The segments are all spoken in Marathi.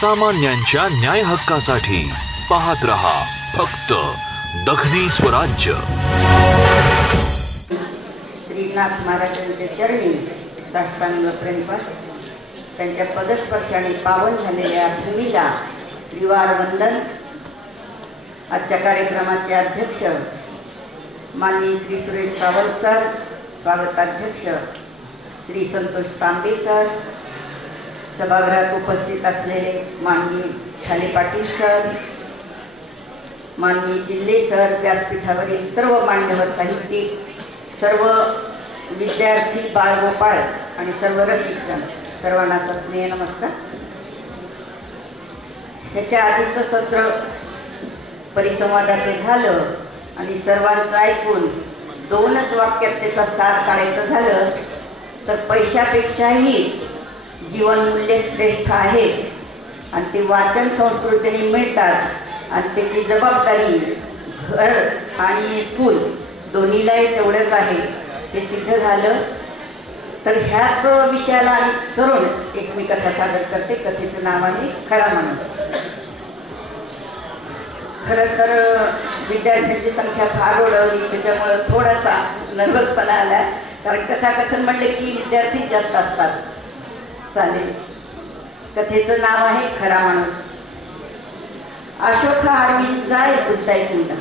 सर्वसामान्यांच्या न्याय हक्कासाठी पाहत रहा फक्त दखनी स्वराज्य. श्रीनाथ महाराजांच्या चरणी साष्टांग प्रेमपर त्यांच्या पदस्पर्शाने पावन झालेल्या भूमीला विवार वंदन. आजच्या कार्यक्रमाचे अध्यक्ष माननीय श्री सुरेश सावंत सर स्वागताध्यक्ष श्री संतोष तांबे सर सभागृहात उपस्थित असलेले माननीय छाले पाटील सर माननीय जिल्हे सर व्यासपीठावरील सर्व मान्यवर साहित्यिक सर्व विद्यार्थी बाळगोपाळ आणि सर्व रसिकजन सर्वांना सस्नेह नमस्कार. ह्याच्या आधीचं सत्र परिसंवादाचं झालं आणि सर्वांचं ऐकून दोनच वाक्यात त्याचा सार काढायचं झालं तर पैशापेक्षाही जीवनमूल्य श्रेष्ठ आहे. आणि ते वाचन संस्कृतीने मिळतात. आणि त्याची जबाबदारी घर आणि स्कूल दोन्हीलाही तेवढंच आहे. हे सिद्ध झालं. तर ह्याच विषयाला आणि करून एक मी कथा सादर करते. कथेचं नाव आहे खरा माणूस. खरं तर विद्यार्थ्यांची संख्या फार ओढवली. त्याच्यामुळं थोडासा नर्वसपणा आला. कारण कथाकथन म्हणले की विद्यार्थी जास्त असतात. चालेल. कथेचं नाव आहे खरा माणूस. अशोक हा अरविंदचा एकुलता एक मुलगा.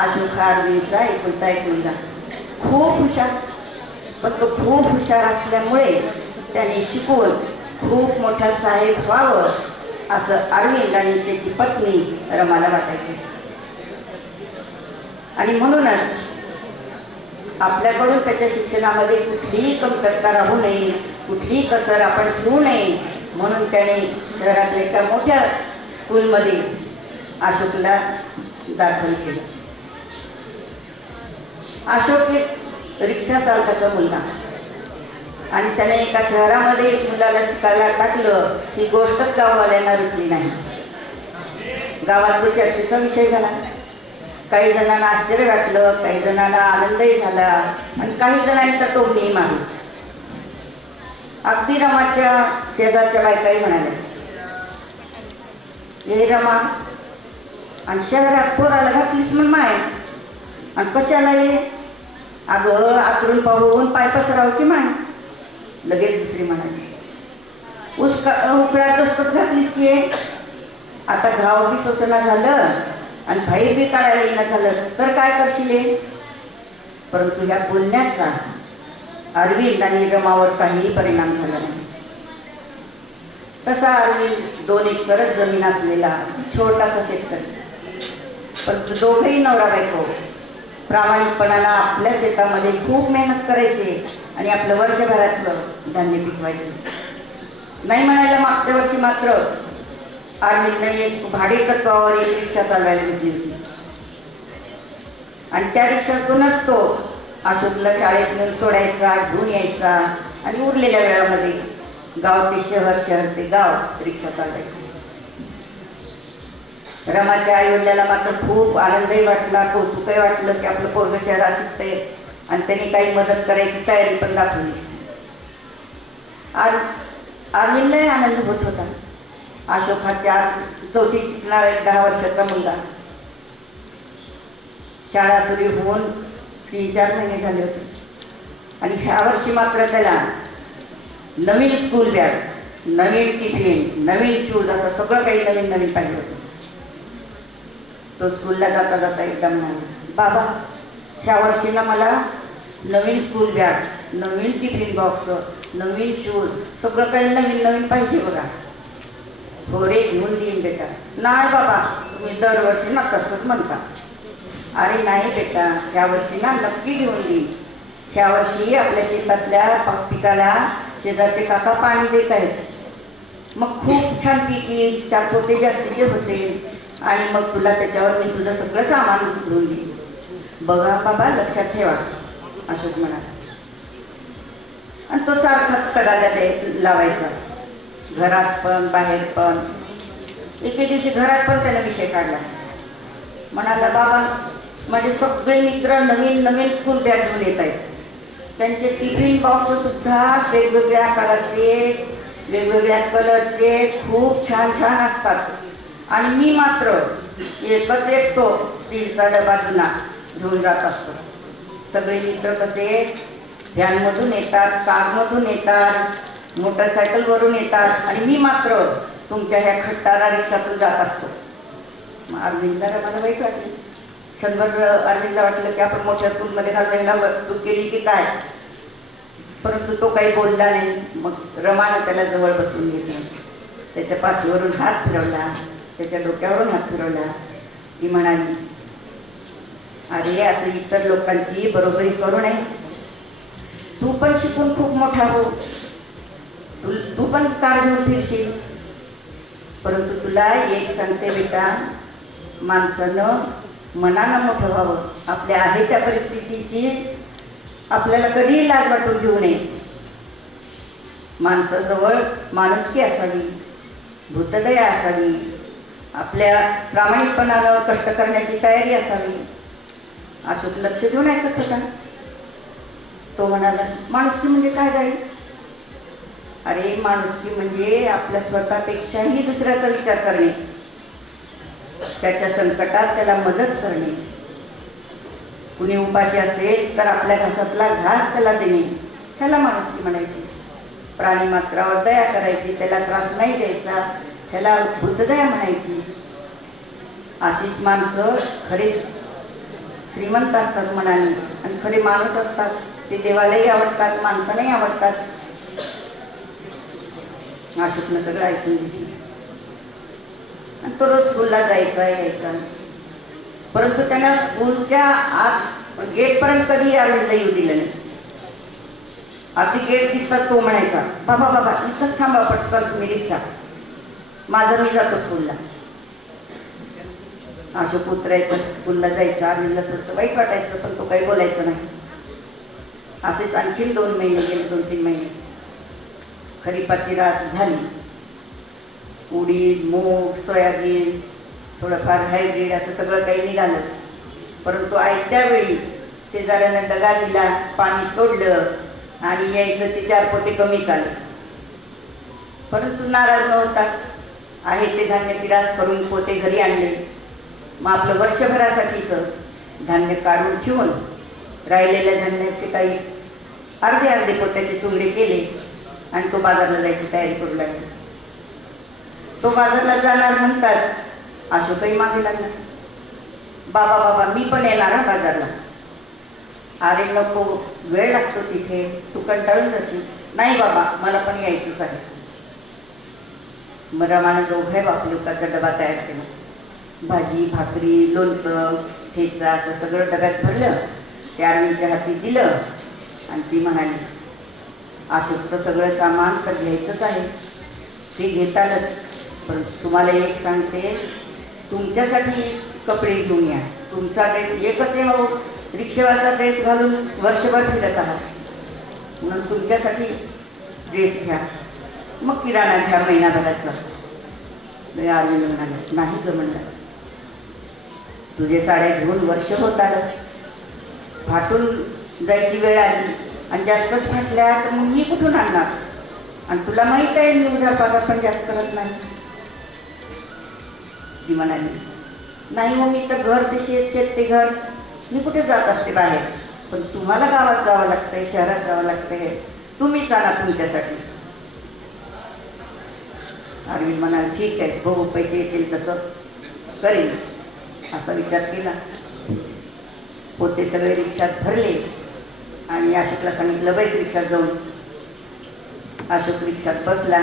अशोक हा अरविंदचा एकुलता एक मुलगा. खूप हुशार. पण तो खूप हुशार असल्यामुळे त्याने शिकवून खूप मोठा साहेब व्हावं असं अरविंद आणि त्याची पत्नी रमाला वाटायची. आणि म्हणूनच आपल्याकडून त्याच्या शिक्षणामध्ये कुठलीही कमतरता राहू नये. कुठलीही कसर आपण ठेवू नये म्हणून त्याने शहरातल्या एका मोठ्या स्कूलमध्ये अशोकला दाखल केलं. अशोक एक रिक्षा चालकाचा मुलगा. आणि त्याने एका शहरामध्ये एक मुलाला शिकायला टाकलं. ही गोष्टच गाववाल्यांना रुचली नाही. गावात तो चर्चेचा विषय झाला. काही जणांना आश्चर्य वाटलं काही जणांना आनंदही झाला. आणि काही जणांचा तर नेम आहे. अगदी रमाच्या शेजारच्या बायकाही म्हणाल्या हे रमा आणि शहरात पोराला घातलीस म्हणून माय. आणि कशाला ये? अगं आतरून पाहून पाय पसराव की माय. लगेच दुसरी म्हणाली उसका उकळ्यात दस्तक घातलीस की ये? आता घाव बी सोसना झालं आणि भाई बी काढायला येणं झालं तर काय करशील परंतु ह्या बोलण्याचा अरविंद आणि रमावर काहीही परिणाम झाला नाही. तसा अरविंद दोन एकरच जमीन असलेला छोटासा शेतकरी. पण दोघेही नवरा बायको. प्रामाणिकपणाला आपल्या शेतामध्ये खूप मेहनत करायचे आणि आपलं वर्षभरातलं धान्य पिकवायचे. नाही म्हणायला मागच्या वर्षी मात्र अरविंदने एक भाडे तत्वावर एक रिक्षा चालवायला घेतली होती. आणि त्या रिक्षातूनच तो अशोकला शाळेत नेऊन सोडायचा घेऊन यायचा आणि उरलेल्या वेळामध्ये गाव ते शहर शहर ते गाव रिक्षा चालायचं रमाच्या आईवडिलाला मात्र खूप आनंदही वाटला कौतुकही वाटलं की आपलं पोरग शहरात शिकतंय आणि त्यांनी काही मदत करायची तयारी पण दाखवली. आज आर्मीलाही आनंद होत होता. अशोक हा चार चौथी शिकणारा एक दहा वर्षाचा मुलगा. शाळा सुरू होऊन तीन चार महिने झाले होते. आणि ह्या वर्षी मात्र त्याला नवीन स्कूल बॅग नवीन टिफिन नवीन शूज असं सगळं काही नवीन नवीन पाहिजे होतं. तो स्कूलला जाता जाता एकदम म्हणाला बाबा ह्या वर्षी ना मला नवीन स्कूल बॅग नवीन टिफिन बॉक्स नवीन शूज सगळं काही नवीन नवीन पाहिजे बघा. हो रे घेऊन देईन बेटा. नाही बाबा तुम्ही दरवर्षी ना तसंच म्हणता. अरे नाही बेटा ह्या वर्षी ना नक्की घेऊन देईल ह्या वर्षी आपल्या शेतातल्या पिकाला शेजारचे काका पाणी देत आहेत. मग खूप छान पीक येईल चार पोते जास्तीचे होते. आणि मग तुला त्याच्यावर मी तुझं सगळं सामान उतरून देईन. बघा बाबा लक्षात ठेवा. अशोक म्हणाला. आणि तो सारखाच तगाद्या दे लावायचा. घरात पण बाहेर पण. एके दिवशी घरात पण त्याला विषय काढला. म्हणाला बाबा माझे सगळे मित्र नवीन नवीन स्कूल बॅग घेऊन येत आहेत. त्यांचे टिफिन बॉक्स सुद्धा वेगवेगळ्या आकाराचे वेगवेगळ्या कलरचे खूप छान छान असतात. आणि मी मात्र एकच एकतो स्टीलचा डबा जुना घेऊन जात असतो. सगळे मित्र कसे व्हॅनमधून येतात कारमधून येतात मोटरसायकलवरून येतात आणि मी मात्र तुमच्या ह्या खट्टारा रिक्षातून जात असतो. मग अरविंदाला मला वाईट वाटलं. क्षणभर अरविंदला वाटलं की आपण मोठ्या स्कूलमध्ये घालवायला चूक केली की काय? परंतु तो काही बोलला नाही. मग रमानं त्याला जवळ बसून घेतलं. त्याच्या पाठीवरून हात फिरवला. त्याच्या डोक्यावरून हात फिरवला. ती म्हणाली अरे असं इतर लोकांची बरोबरी करू नये. तू पण शिकून खूप मोठा हो. तू तू पण कार घेऊन फिरशील. परंतु तुला एक सांगते बेटा माणसानं मनानं मोठं व्हावं. आपल्या आहे त्या परिस्थितीची आपल्याला कधीही लाज वाटून घेऊ नये. माणसाजवळ माणुसकी असावी भूतदया असावी आपल्या प्रामाणिकपणाला कष्ट करण्याची तयारी असावी अशोक लक्ष देऊन ऐकत होता. तो म्हणाला माणुसकी म्हणजे काय जाईल अरे माणुसकी म्हणजे आपल्या स्वतःपेक्षाही दुसऱ्याचा विचार करणे. त्याच्या संकटात त्याला मदत करणे. कुणी उपाशी असेल तर आपल्या घासातला घास त्याला देणे. त्याला माणुसकी म्हणायची. प्राणी मात्रावर दया करायची त्याला त्रास नाही द्यायचा त्याला बुद्धदया म्हणायची. अशीच माणसं खरे श्रीमंत असतात मनाने आणि खरे माणूस असतात. ते देवालाही आवडतात माणसालाही आवडतात. अशोकनं सगळं ऐकून घेतलं. आणि तो रोज स्कूलला जायचा यायचा. परंतु त्यांना स्कूलच्या आत गेटपर्यंत कधी आलेलं येऊ दिलं नाही. अगदी गेट दिसतात तो म्हणायचा बाबा बाबा इथंच थांबा पटकन तुम्ही रिक्षा. माझं मी जातो स्कूलला अशोक यायचं स्कूलला जायचं आर्मीला थोडंसं वाईट वाटायचं पण तो काही बोलायचं नाही. असेच आणखीन दोन महिने गेले दोन तीन महिने खरीपाची रास झाली. उडीद मूग सोयाबीन थोडंफार हायब्रीड असं सगळं काही निघालं. परंतु आयत्या वेळी शेजाऱ्यानं डगा दिला पाणी तोडलं आणि यायचं ते चार पोते कमी आले. परंतु नाराज नव्हता. आहे ते धान्याची रास करून पोते घरी आणले. मग आपलं वर्षभरासाठीचं धान्य काढून ठेवून राहिलेल्या धान्याचे काही अर्धे अर्धे पोत्याचे चुंगडे केले आणि तो बाजारला जायची तयारी करू लागली. तो बाजारला जाणार म्हणतात अशोकही मागे लागला बाबा बाबा मी पण येणार हा बाजारला. अरे नको. वेळ लागतो तिथे. तू कंटाळून जशी नाही बाबा मला पण यायचंच आहे. मग रमानं दोघे बापलोकाचा डबा तयार केला. भाजी भाकरी लोणचं ठेचा असं सगळं डब्यात भरलं. त्या आर्मीच्या हाती दिलं. आणि ती म्हणाली अशोकचं सगळं सामान तर घ्यायचंच आहे. ते घेतानच पण तुम्हाला एक सांगते तुमच्यासाठी कपडे घेऊन या. तुमचा ड्रेस एकच आहे हो रिक्षेवाचा ड्रेस घालून वर्षभर फिरत आहात. म्हणून तुमच्यासाठी ड्रेस घ्या. मग किराणा घ्या महिनाभराचा. मी म्हणाले नाही ग म्हणलं तुझे साड्या घेऊन वर्ष होत आलं. फाटून जायची वेळ आली. आणि जास्तच फाटल्या तर मग मी कुठून आणणार? आणि तुला माहीत आहे मी उद्या पगार पण जास्त करत नाही. ती म्हणाली नाही मग मी तर घर ते शेत शेत ते घर. मी कुठे जात असते बाहेर? पण तुम्हाला गावात जावं लागतंय शहरात जावं लागतंय. तुम्ही चाला तुमच्यासाठी. अरविंद म्हणाल ठीक आहे बघू पैसे येतील तसं. करेन. असा विचार केला. पोते सगळे रिक्षात भरले आणि अशोकला सांगितलं बैस रिक्षात जाऊन. अशोक रिक्षात बसला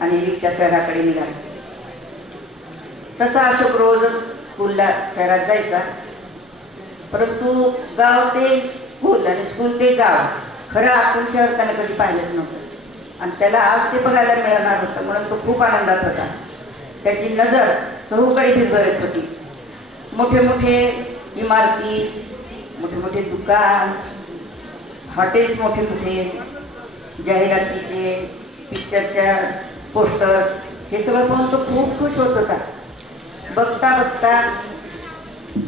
आणि रिक्षा शहराकडे निघाला. तसा अशोक रोजच स्कूलला शहरात जायचा. परंतु गाव ते स्कूल आणि स्कूल ते गाव खरं आपण शहर त्यानं कधी पाहिलंच नव्हतं. आणि त्याला आज ते बघायला मिळणार होतं म्हणून तो खूप आनंदात होता. त्याची नजर चहूकडे भिरभरत होती. मोठे मोठे इमारती मोठे मोठे दुकान हॉटेल्स मोठे मोठे जाहिरातीचे पिक्चरच्या पोस्टर्स हे सगळं पाहून तो खूप खुश होत होता. बघता बघता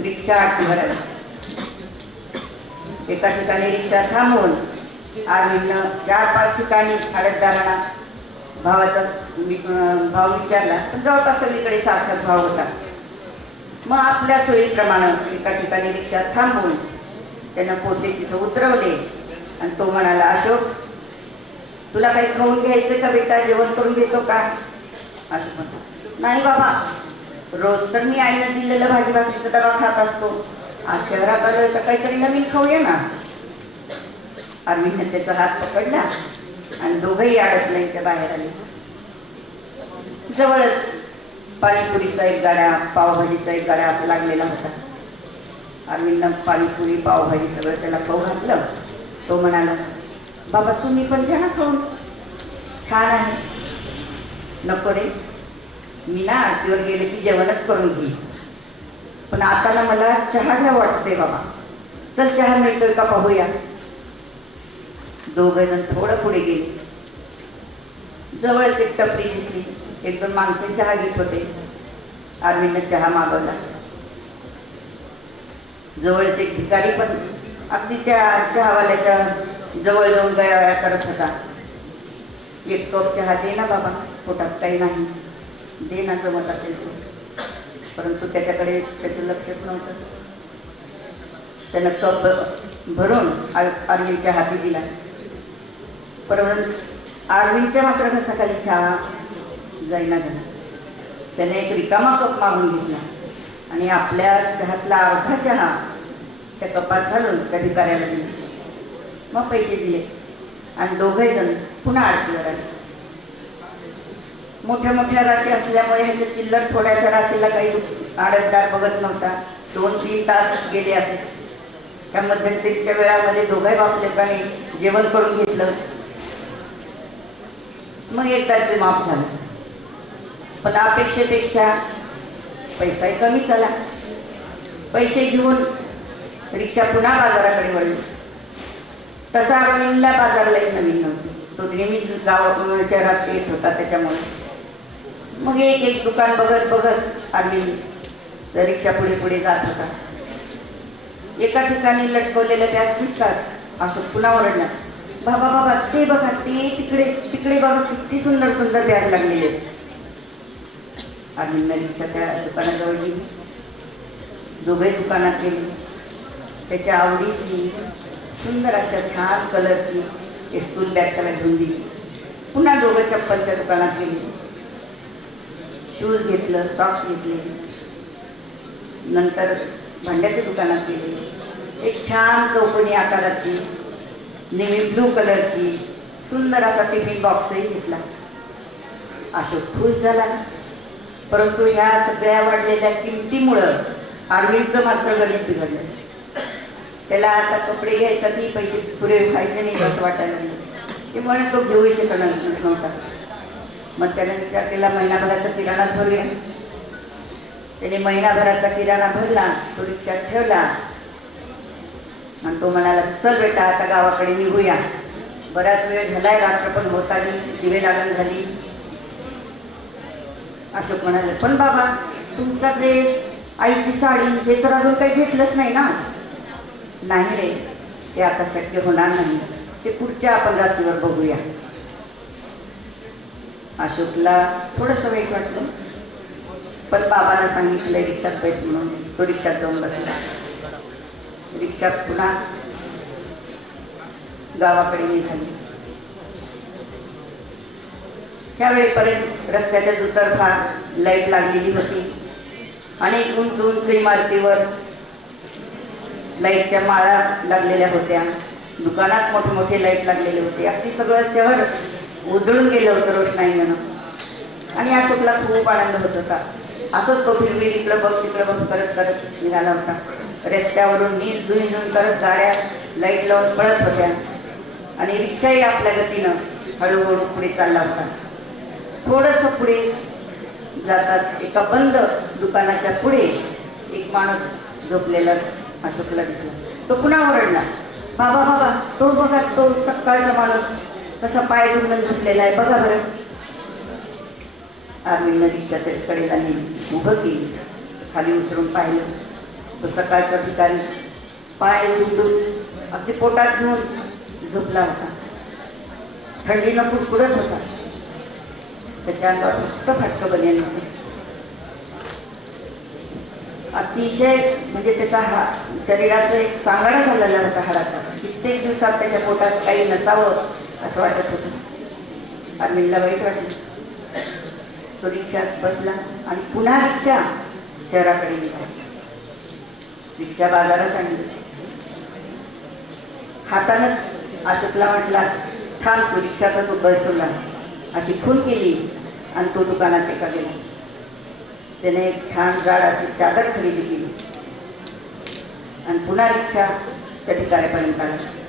रिक्षा आठ एका ठिकाणी रिक्षा थांबवून आर्मीनं चार पाच ठिकाणी आडतदारांना भावाचा भाव विचारला पण जवळपास सगळीकडे सारखाच भाव होता. मग आपल्या सोयीप्रमाणे एका ठिकाणी रिक्षा थांबवून त्यानं पोते तिथं उतरवले आणि तो म्हणाला अशोक तुला काही खाऊन घ्यायचं का बेटा? जेवण करून घेतो का? असं म्हणतो नाही बाबा रोज तर मी आईनं दिलेलं भाजी भाकरीचा डबा खात असतो. आज शहरात आलो तर काहीतरी नवीन खाऊया ना. अरविंदने त्याचा हात पकडला आणि दोघंही त्या बाहेर आले. जवळच पाणीपुरीचा एक गाड्या पावभाजीचा एक गाड्या असं लागलेला होता. अरविंदनं पाणीपुरी पावभाजी सगळं त्याला खाऊ घातलं. तो म्हणाला बाबा तुम्ही पण घ्या ना खाऊन. छान आहे. नको रे. मी ना आरतीवर गेले की जेवणच करून घेईन पण आता ना मला चहा घ्या वाटते बाबा. चल चहा मिळतोय का पाहूया? दोघं जण थोडं पुढे गेले. जवळच एक टपरी दिसली. एक दोन माणसे चहा घेत होते. अरविंदनं चहा मागवला. जवळच एक भिकारी पण अगदी त्या चहावाल्याच्या जवळ जाऊन गया करत होता. एक कप चहा दे ना बाबा पोटात काही नाही. देना जमत असेल तो. परंतु त्याच्याकडे त्याचं लक्षच नव्हतं. त्यानं कप भरून अर- अरविंदच्या हाती दिला. परंतु अरविंदच्या मात्र घसाखाली चहा जाईना झाला. त्याने एक रिकामा कप मागून घेतला आणि आपल्या चहातला अर्धा चहा त्या कपात घालून त्या भिकाऱ्याला दिला. मग पैसे दिले आणि दोघे जण पुन्हा आरतीवर आले. मोठ्या मोठ्या राशी असल्यामुळे ह्याच्या चिल्लर थोड्याशा राशीला काही आडतदार बघत नव्हता. दोन तीन तास गेले असे. त्या मध्यंतरीच्या वेळामध्ये दोघे बापलेकाने जेवण करून घेतलं. मग एकदाचे माफ झालं. पण अपेक्षेपेक्षा पैसाही कमी झाला. पैसे घेऊन रिक्षा पुन्हा बाजाराकडे वळली. तसा अरविंदला बाजारला एक नवीन नव्हती. तो नेहमीच गाव शहरात येत होता त्याच्यामुळे. मग एक एक दुकान बघत बघत आम्ही रिक्षा पुढे पुढे जात होता. एका ठिकाणी लटकवलेल्या बॅग दिसतात. असं पुन्हा ओरडला बाबा बाबा ते बघा ते तिकडे तिकडे बघा किती सुंदर सुंदर बॅग लागलेले आम्ही रिक्षा त्या दुकानाजवळ गेली. दोघे दुकानात गेली. त्याच्या आवडीची सुंदर अशा छान कलरची स्कूल बॅग त्याला घेऊन दिली. पुन्हा दोघं चप्पलच्या दुकानात गेली. शूज घेतलं सॉक्स घेतले. नंतर भांड्याच्या दुकानात गेले. एक छान चौकोनी आकाराची नेहमी ब्लू कलरची सुंदर असा टिफिन बॉक्सही घेतला. अशोक खुश झाला. परंतु ह्या सगळ्या वाढलेल्या किमतीमुळं आर्मीचं मात्र गणित बिघडलं. त्याला आता कपडे घ्यायसाठी पैसे पुरे व्हायचे नाही असं वाटायला लागलं. ते म्हणून तो घेऊ शकणार नव्हता. मग त्याने विचार केला महिनाभराचा किराणा भरूया. त्याने महिनाभराचा किराणा भरला तो रिक्षात ठेवला. आणि तो म्हणाला चल बेटा आता गावाकडे निघूया. बराच वेळ झालाय रात्र पण होत आली दिवे लागण झाली. अशोक म्हणाले पण बाबा तुमचा ड्रेस आईची साडी हे तर अजून काही घेतलंच नाही ना? नाही रे ते आता शक्य होणार नाही. ते पुढच्या आपण राशीवर बघूया. अशोकला थोडंसं वाईट वाटलं. पण बाबांना सांगितलं रिक्षात पैसे म्हणून. तो रिक्षात जाऊन बसला. रिक्षा पुन्हा गावाकडे निघाली. त्यावेळेपर्यंत रस्त्याच्या दुतर्फा लाइट लागलेली होती. अनेक उंच उंच इमारतीवर लाईटच्या माळा लागलेल्या होत्या. दुकानात मोठे मोठे लाइट लागलेले होते. अगदी सगळं शहर उजळून गेलं होतं रोषणाईनं आणि अशोकला खूप आनंद होत होता. असंच तो फिरवीर इकडं बघ तिकडं बघ करत करत निघाला होता. रस्त्यावरून नीट जुई जुई करत गाड्या लाइट लावून पळत होत्या. आणि रिक्षाही आपल्या गतीनं हळूहळू पुढे चालला होता. थोडंसं पुढे जातात एका बंद दुकानाच्या पुढे एक माणूस झोपलेला अशोकला दिसला. तो पुन्हा ओरडला बाबा बाबा तो बघा तो सकाळचा माणूस कसा पाय गुंडून झोपलेला आहे. बघा बरं. आर्मीनं नदीच्या त्याच्याकडे मी उभं केली. खाली उतरून पाहिलं. तो सकाळच्या ठिकाणी पाय गुंडून अगदी पोटात घेऊन झोपला होता. थंडीनं कुडकुडत होता. त्याच्या अंगावर फक्त फाटकं बनेल होतं. अतिशय म्हणजे त्याचा हा शरीराचं एक सांगाडा झालेला होता हाडाचा. कित्येक दिवसात त्याच्या पोटात काही नसावं. असं वाटत होतं. अरविंदला वाईट वाटलं. तो रिक्षात बसला आणि पुन्हा रिक्षा शहराकडे निघाली. रिक्षा बाजारात आणली. हातानंच अशोकला म्हटला थांब तू रिक्षाचा तो बसवला अशी खून केली आणि तो दुकानात एका गेला. त्याने एक छान जाड अशी चादर खरेदी केली. आणि पुन्हा रिक्षा त्या ठिकाणीपर्यंत आला.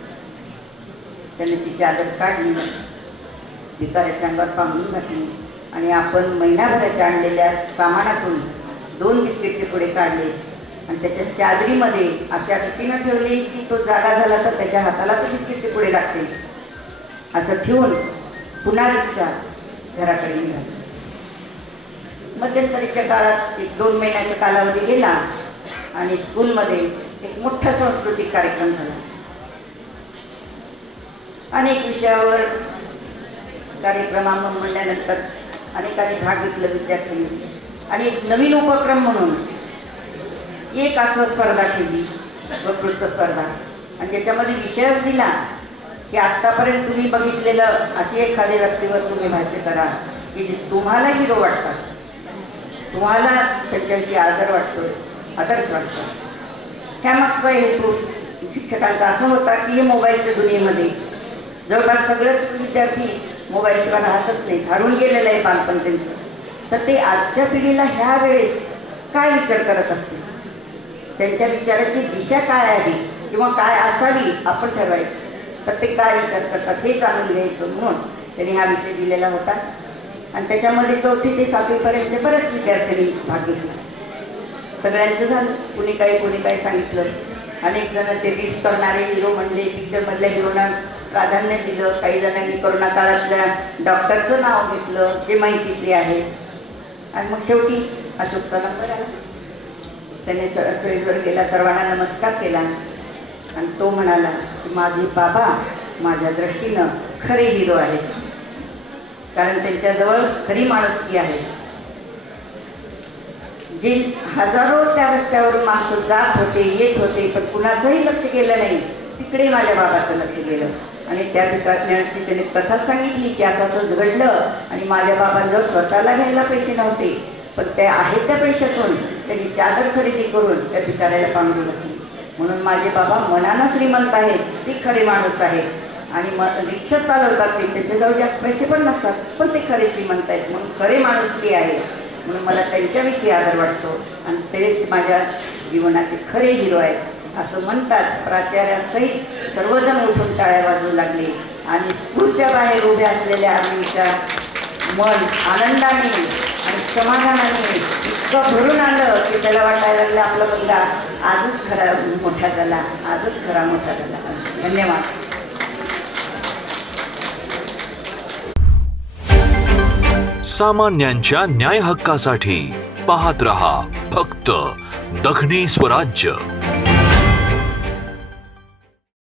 त्याने ती चादर काढली. भिकाऱ्याच्या अंगावर पांघरून घातली. आणि आपण महिनाभराच्या आणलेल्या सामानातून दोन बिस्किटचे पुढे काढले. आणि त्याच्या चादरीमध्ये अशा रीतीनं ठेवले की तो जागा झाला तर त्याच्या हाताला तो बिस्किटचे पुढे लागते असं ठेवून पुन्हा रिक्षा घराकडे निघाली. मध्यंतरीच्या काळात एक दोन महिन्याचा कालावधी गेला आणि स्कूलमध्ये एक मोठा सांस्कृतिक कार्यक्रम झाला. अनेक विषयावर कार्यक्रमा म्हणल्यानंतर अनेकांनी भाग घेतलं विद्यार्थ्यांनी. आणि एक नवीन उपक्रम म्हणून एक असं स्पर्धा केली वक्तृत्व स्पर्धा. आणि त्याच्यामध्ये विषयच दिला की आत्तापर्यंत तुम्ही बघितलेलं अशी एखादी व्यक्तीवर तुम्ही भाष्य करा की जे तुम्हाला हिरो वाटतात. तुम्हाला त्यांच्याविषयी आदर वाटतो आदर्श वाटतो ह्या मागचा हेतू शिक्षकांचा असं होता की हे मोबाईलच्या दुनियेमध्ये जवळपास सगळेच विद्यार्थी मोबाईलशिवाय राहतच नाही. हारून गेलेलं आहे बालपण त्यांचं. तर ते आजच्या पिढीला ह्या वेळेस काय विचार करत असतील? त्यांच्या विचाराची दिशा काय आहे? किंवा काय असावी? आपण ठरवायचं. तर ते काय विचार करतात हे जाणून घ्यायचं म्हणून त्यांनी हा विषय दिलेला होता. आणि त्याच्यामध्ये चौथी ते सातवीपर्यंतचे बरेच विद्यार्थ्यांनी भाग घेतला. सगळ्यांचं झालं. कुणी काही कुणी काही सांगितलं. अनेक जण ते रील्स करणारे हिरो म्हणले पिक्चरमधल्या हिरोना प्राधान्य दिलं काही जणांनी करोना काळातल्या डॉक्टरचं नाव घेतलं जे माहितीतले आहे. आणि मग शेवटी अशोकचा आला त्याने स स्टेजवर गेला सर्वांना नमस्कार केला. आणि तो म्हणाला की माझे बाबा माझ्या दृष्टीनं खरे हिरो आहेत. कारण त्यांच्याजवळ खरी माणुसकी आहे. जे हजारो त्या रस्त्यावरून माणसं जात होते येत होते पण कुणाचंही लक्ष गेलं नाही. तिकडे माझ्या बाबाचं लक्ष गेलं. आणि त्या ठिकाणची त्याने कथा सांगितली की असं असं घडलं आणि माझ्या बाबांजवळ स्वतःला घ्यायला पैसे नव्हते. पण ते आहेत त्या पैशातून त्यांनी चादर खरेदी करून त्या स्वीकारायला पांघरून होती म्हणून माझे बाबा मनानं श्रीमंत आहेत ते खरे माणूस आहेत. आणि मग रिक्षा चालवतात ते त्याच्याजवळ जास्त पैसे पण नसतात पण ते खरे श्रीमंत आहेत. म्हणून खरे माणूस ते आहे म्हणून मला त्यांच्याविषयी आदर वाटतो. आणि तेच माझ्या जीवनाचे खरे हिरो आहेत. असं म्हणतात. प्राचार्यासहित सर्वजण उठून टाळ्या वाजवू लागले. आणि स्कूलच्या बाहेर उभे असलेल्या आम्हीच्या मन आनंदाने आणि समाधानाने इतकं भरून आलं की त्याला वाटायला लागलं आपला मुलगा आजच खरा मोठा झाला आजच खरा मोठा झाला. धन्यवाद. सामान्यांच्या न्याय हक्कासाठी पाहत रहा फक्त दखनी स्वराज्य.